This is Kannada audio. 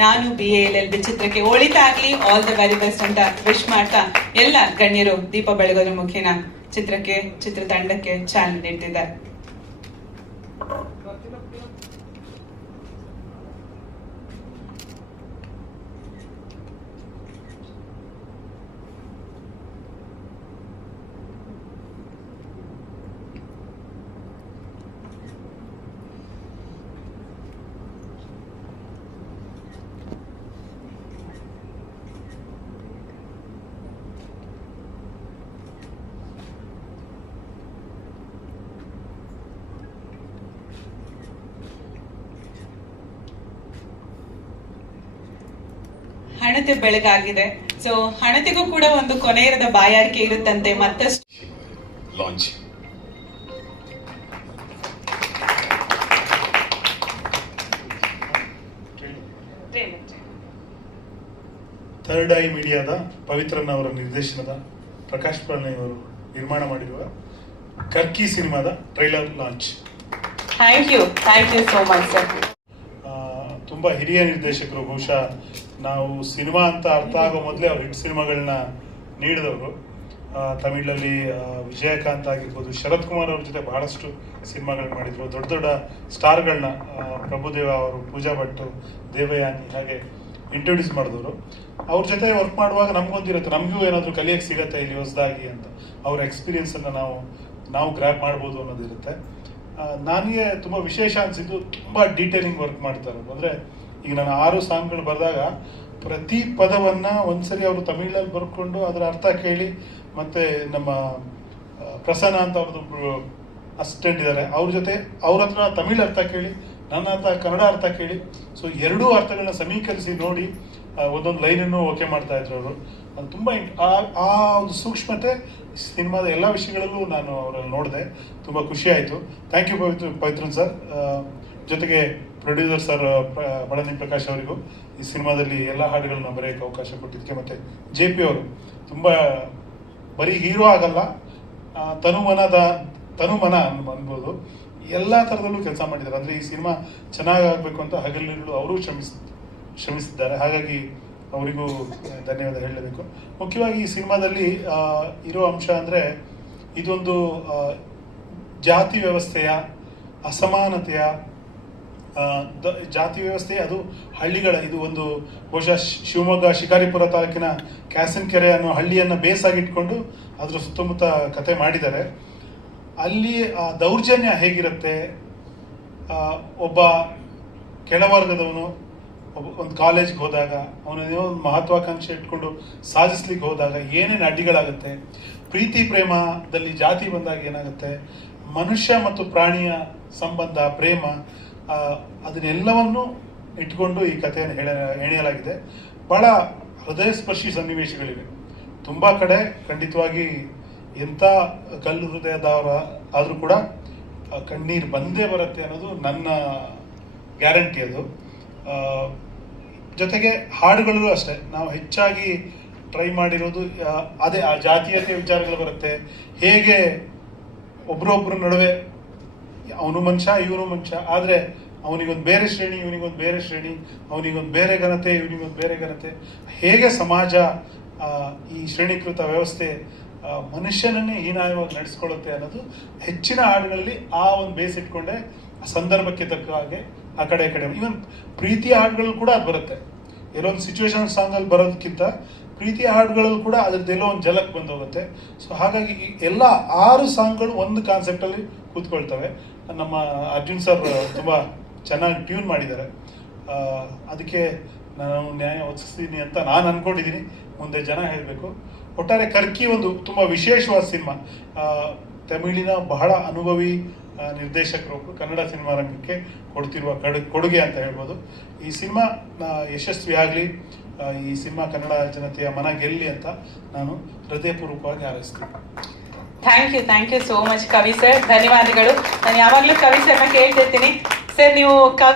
ನಾನು ಬಿ ಎಲ್ ಎಲ್ ಬಿ ಚಿತ್ರಕ್ಕೆ ಒಳಿತಾಗ್ಲಿ. ಆಲ್ ದ ವೆರಿ ಬೆಸ್ಟ್ ಅಂತ ವಿಶ್ ಮಾಡ್ತಾ ಎಲ್ಲ ಗಣ್ಯರು ದೀಪ ಬೆಳಗೋದ್ರ ಮುಖೇನ ಚಿತ್ರಕ್ಕೆ, ಚಿತ್ರತಂಡಕ್ಕೆ ಚಾಲನೆ ನೀಡ್ತಿದ್ದಾರೆ. ಹಣತೆ ಬೆಳಗಾಗಿದೆ. ಸೊ ಹಣತೆಗೂ ಕೂಡ ಒಂದು ಕೊನೆ ಇರದ ಬಾಯಾರಿಕೆ ಇರುತ್ತಂತೆ ಮತ್ತಷ್ಟು ಲಾಂಚ್ ಥರ್ಡ್ ಐ ಮೀಡಿಯಾದ ಪವಿತ್ರನ್ ಅವರ ನಿರ್ದೇಶನದ ಪ್ರಕಾಶ್ ಪ್ರಣಯವರು ನಿರ್ಮಾಣ ಮಾಡಿರುವ ಕರ್ಕಿ ಸಿನಿಮಾದ trailer launch thank you thank you so much sir ಆ, ತುಂಬಾ ಹಿರಿಯ ನಿರ್ದೇಶಕರು ಬಹುಶಃ ನಾವು ಸಿನಿಮಾ ಅಂತ ಅರ್ಥ ಆಗೋ ಮೊದಲೇ ಅವ್ರು ಹಿಟ್ ಸಿನಿಮಾಗಳನ್ನ ನೀಡಿದವರು. ತಮಿಳಲ್ಲಿ ವಿಜಯಕಾಂತ್ ಆಗಿರ್ಬೋದು ಶರತ್ ಕುಮಾರ್ ಅವ್ರ ಜೊತೆ ಬಹಳಷ್ಟು ಸಿನಿಮಾಗಳನ್ನ ಮಾಡಿದ್ರು. ದೊಡ್ಡ ದೊಡ್ಡ ಸ್ಟಾರ್ಗಳನ್ನ ಪ್ರಭುದೇವ ಅವರು ಪೂಜಾ ಭಟ್ ದೇವಯಾನಿ ಹಾಗೆ ಇಂಟ್ರೊಡ್ಯೂಸ್ ಮಾಡಿದವರು. ಅವ್ರ ಜೊತೆ ವರ್ಕ್ ಮಾಡುವಾಗ ನಮಗೊಂದಿರುತ್ತೆ. ನಮಗೂ ಏನಾದರೂ ಕಲಿಯಕ್ಕೆ ಸಿಗತ್ತೆ ಇಲ್ಲಿ ಹೊಸದಾಗಿ ಅಂತ. ಅವ್ರ ಎಕ್ಸ್ಪೀರಿಯನ್ಸನ್ನು ನಾವು ನಾವು ಗ್ರ್ಯಾಪ್ ಮಾಡ್ಬೋದು ಅನ್ನೋದಿರುತ್ತೆ. ನನಗೆ ತುಂಬ ವಿಶೇಷ ಅನಿಸಿದ್ದು ತುಂಬ ಡೀಟೇಲಿಂಗ್ ವರ್ಕ್ ಮಾಡ್ತಾ ಇರೋದು. ಅಂದರೆ ಈಗ ನಾನು ಆರು ಸಾಂಗ್ಗಳು ಬರೆದಾಗ ಪ್ರತಿ ಪದವನ್ನು ಒಂದ್ಸರಿ ಅವರು ತಮಿಳಲ್ಲಿ ಬರ್ಕೊಂಡು ಅದರ ಅರ್ಥ ಕೇಳಿ ಮತ್ತು ನಮ್ಮ ಪ್ರಸನ್ನ ಅಂತ ಅವ್ರದ್ದು ಅಸಿಸ್ಟೆಂಟ್ ಇದ್ದಾರೆ ಅವ್ರ ಜೊತೆ ಅವ್ರ ಹತ್ರ ತಮಿಳ್ ಅರ್ಥ ಕೇಳಿ, ನನ್ನ ಹತ್ರ ಕನ್ನಡ ಅರ್ಥ ಕೇಳಿ ಸೊ ಎರಡೂ ಅರ್ಥಗಳನ್ನ ಸಮೀಕರಿಸಿ ನೋಡಿ ಒಂದೊಂದು ಲೈನನ್ನು ಓಕೆ ಮಾಡ್ತಾ ಇದ್ರು ಅವರು. ಅದು ತುಂಬ ಆ- ಆ ಒಂದು ಸೂಕ್ಷ್ಮತೆ ಸಿನಿಮಾದ ಎಲ್ಲ ವಿಷಯಗಳಲ್ಲೂ ನಾನು ಅವರಲ್ಲಿ ನೋಡಿದೆ, ತುಂಬ ಖುಷಿ ಆಯಿತು. Thank you Pavithra, Pavithran sir ಜೊತೆಗೆ ಪ್ರೊಡ್ಯೂಸರ್ ಸರ್ ಬಡನಿ ಪ್ರಕಾಶ್ ಅವರಿಗೂ ಈ ಸಿನಿಮಾದಲ್ಲಿ ಎಲ್ಲ ಹಾಡುಗಳನ್ನ ಬರೆಯೋಕ್ಕೆ ಅವಕಾಶ ಕೊಟ್ಟಿದ್ದಕ್ಕೆ ಮತ್ತು ಜೆ ಪಿ ಅವರು ತುಂಬ ಬರೀ ಹೀರೋ ಆಗಲ್ಲ ತನುಮನದ, ತನುಮನ ಅನ್- ಅನ್ಬೋದು, ಎಲ್ಲ ಥರದಲ್ಲೂ ಕೆಲಸ ಮಾಡಿದ್ದಾರೆ. ಅಂದರೆ ಈ ಸಿನಿಮಾ ಚೆನ್ನಾಗಾಗಬೇಕು ಅಂತ ಹಗಲಿರುಳು ಅವರು ಶ್ರಮಿಸ್, ಶ್ರಮಿಸಿದ್ದಾರೆ. ಹಾಗಾಗಿ ಅವರಿಗೂ ಧನ್ಯವಾದ ಹೇಳಬೇಕು. ಮುಖ್ಯವಾಗಿ ಈ ಸಿನಿಮಾದಲ್ಲಿ ಇರೋ ಅಂಶ ಅಂದರೆ ಇದೊಂದು ಜಾತಿ ವ್ಯವಸ್ಥೆಯ ಅಸಮಾನತೆಯ ಜಾತಿ ವ್ಯವಸ್ಥೆ, ಅದು ಹಳ್ಳಿಗಳ, ಇದು ಒಂದು ಬಹುಶಃ ಶಿವಮೊಗ್ಗ, ಶಿಕಾರಿಪುರ ತಾಲೂಕಿನ ಕ್ಯಾಸನ್ಕೆರೆ ಅನ್ನೋ ಹಳ್ಳಿಯನ್ನು ಬೇಸಾಗಿಟ್ಕೊಂಡು ಅದರ ಸುತ್ತಮುತ್ತ ಕತೆ ಮಾಡಿದ್ದಾರೆ. ಅಲ್ಲಿ, ಆ, ದೌರ್ಜನ್ಯ ಹೇಗಿರುತ್ತೆ? ಒಬ್ಬ ಕೆಳವರ್ಗದವನು, ಒಬ್ಬ, ಒಂದು ಕಾಲೇಜ್ಗೆ ಹೋದಾಗ ಅವನೇನೋ ಒಂದು ಮಹತ್ವಾಕಾಂಕ್ಷೆ ಇಟ್ಕೊಂಡು ಸಾಧಿಸ್ಲಿಕ್ಕೆ ಹೋದಾಗ ಏನೇನು ಅಡ್ಡಿಗಳಾಗುತ್ತೆ? ಪ್ರೀತಿ, ಪ್ರೇಮದಲ್ಲಿ ಜಾತಿ ಬಂದಾಗ ಏನಾಗುತ್ತೆ? ಮನುಷ್ಯ ಮತ್ತು ಪ್ರಾಣಿಯ ಸಂಬಂಧ, ಪ್ರೇಮ ಅದನ್ನೆಲ್ಲವನ್ನು ಇಟ್ಕೊಂಡು ಈ ಕಥೆಯನ್ನು ಹೇಳ ಹೆಣೆಯಲಾಗಿದೆ ಬಹಳ ಹೃದಯಸ್ಪರ್ಶಿ ಸನ್ನಿವೇಶಗಳಿವೆ. ತುಂಬ ಕಡೆ ಖಂಡಿತವಾಗಿ ಎಂಥ ಕಲ್ಲು ಹೃದಯದವರ ಆದರೂ ಕೂಡ ಕಣ್ಣೀರು ಬಂದೇ ಬರುತ್ತೆ ಅನ್ನೋದು ನನ್ನ ಗ್ಯಾರಂಟಿ ಅದು. ಜೊತೆಗೆ ಹಾಡುಗಳಲ್ಲೂ ಅಷ್ಟೇ, ನಾವು ಹೆಚ್ಚಾಗಿ ಟ್ರೈ ಮಾಡಿರೋದು ಅದೇ ಆ ಜಾತೀಯತೆ ವಿಚಾರಗಳು ಬರುತ್ತೆ. ಹೇಗೆ ಒಬ್ರೊಬ್ರ ನಡುವೆ ಅವನು ಮನುಷ್ಯ, ಇವನು ಮನುಷ್ಯ. ಆದರೆ ಅವನಿಗೊಂದು ಬೇರೆ ಶ್ರೇಣಿ, ಇವನಿಗೊಂದು ಬೇರೆ ಶ್ರೇಣಿ. ಅವನಿಗೊಂದು ಬೇರೆ ಘನತೆ, ಇವನಿಗೊಂದು ಬೇರೆ ಘನತೆ. ಹೇಗೆ ಸಮಾಜ ಈ ಶ್ರೇಣೀಕೃತ ವ್ಯವಸ್ಥೆ ಮನುಷ್ಯನನ್ನೇ ಹೀನಾಯವಾಗಿ ನಡೆಸ್ಕೊಳ್ಳುತ್ತೆ ಅನ್ನೋದು ಹೆಚ್ಚಿನ ಹಾಡುಗಳಲ್ಲಿ ಆ ಒಂದು ಬೇಸ್ ಇಟ್ಕೊಂಡೆ ಸಂದರ್ಭಕ್ಕೆ ತಕ್ಕ ಹಾಗೆ ಆ ಕಡೆ, ಈ ಕಡೆ. ಇವನ್ ಪ್ರೀತಿಯ ಹಾಡುಗಳು ಕೂಡ ಅದು ಬರುತ್ತೆ. ಎಲ್ಲೋ ಒಂದು ಸಿಚುವೇಶನ್ ಸಾಂಗಲ್ಲಿ ಬರೋದಕ್ಕಿಂತ ಪ್ರೀತಿಯ ಹಾಡುಗಳಲ್ಲೂ ಕೂಡ ಅದ್ರದ್ದು ಎಲ್ಲೋ ಒಂದು ಜಲಕ್ಕೆ ಬಂದೋಗುತ್ತೆ. ಸೊ ಹಾಗಾಗಿ ಎಲ್ಲ ಆರು ಸಾಂಗ್ಗಳು ಒಂದು ಕಾನ್ಸೆಪ್ಟಲ್ಲಿ ಕೂತ್ಕೊಳ್ತವೆ. ನಮ್ಮ ಅರ್ಜುನ್ ಸರ್ ತುಂಬ ಚೆನ್ನಾಗಿ ಟ್ಯೂನ್ ಮಾಡಿದ್ದಾರೆ. ಅದಕ್ಕೆ ನಾನು ನ್ಯಾಯ ಒದಗಿಸ್ತೀನಿ ಅಂತ ನಾನು ಅನ್ಕೊಂಡಿದ್ದೀನಿ. ಮುಂದೆ ಜನ ಹೇಳಬೇಕು. ಒಟ್ಟಾರೆ ಕರ್ಕಿ ಒಂದು ತುಂಬ ವಿಶೇಷವಾದ ಸಿನಿಮಾ. ತಮಿಳಿನ ಬಹಳ ಅನುಭವಿ ನಿರ್ದೇಶಕರು ನಿರ್ದೇಶಕರೊಬ್ಬರು ಕನ್ನಡ ಸಿನಿಮಾ ರಂಗಕ್ಕೆ ಕೊಡ್ತಿರುವ ಕಡು, ಕೊಡುಗೆ ಅಂತ ಹೇಳ್ಬೋದು. ಈ ಸಿನಿಮಾ ಯಶಸ್ವಿ ಆಗಲಿ ಈ ಸಿನಿಮಾ ಕನ್ನಡ ಜನತೆಯ ಮನ ಗೆಲ್ಲಿ ಅಂತ ನಾನು ಹೃದಯಪೂರ್ವಕವಾಗಿ ಹಾರೈಸ್ತೀನಿ. Thank you thank you so much Kavi sir ಧನ್ಯವಾದಗಳು. ನಾನು ಯಾವಾಗಲೂ ಕವಿ ಸರ್ನ ಕೇಳ್ತಿರ್ತೀನಿ. ಸರ್ ನೀವು ಕವಿ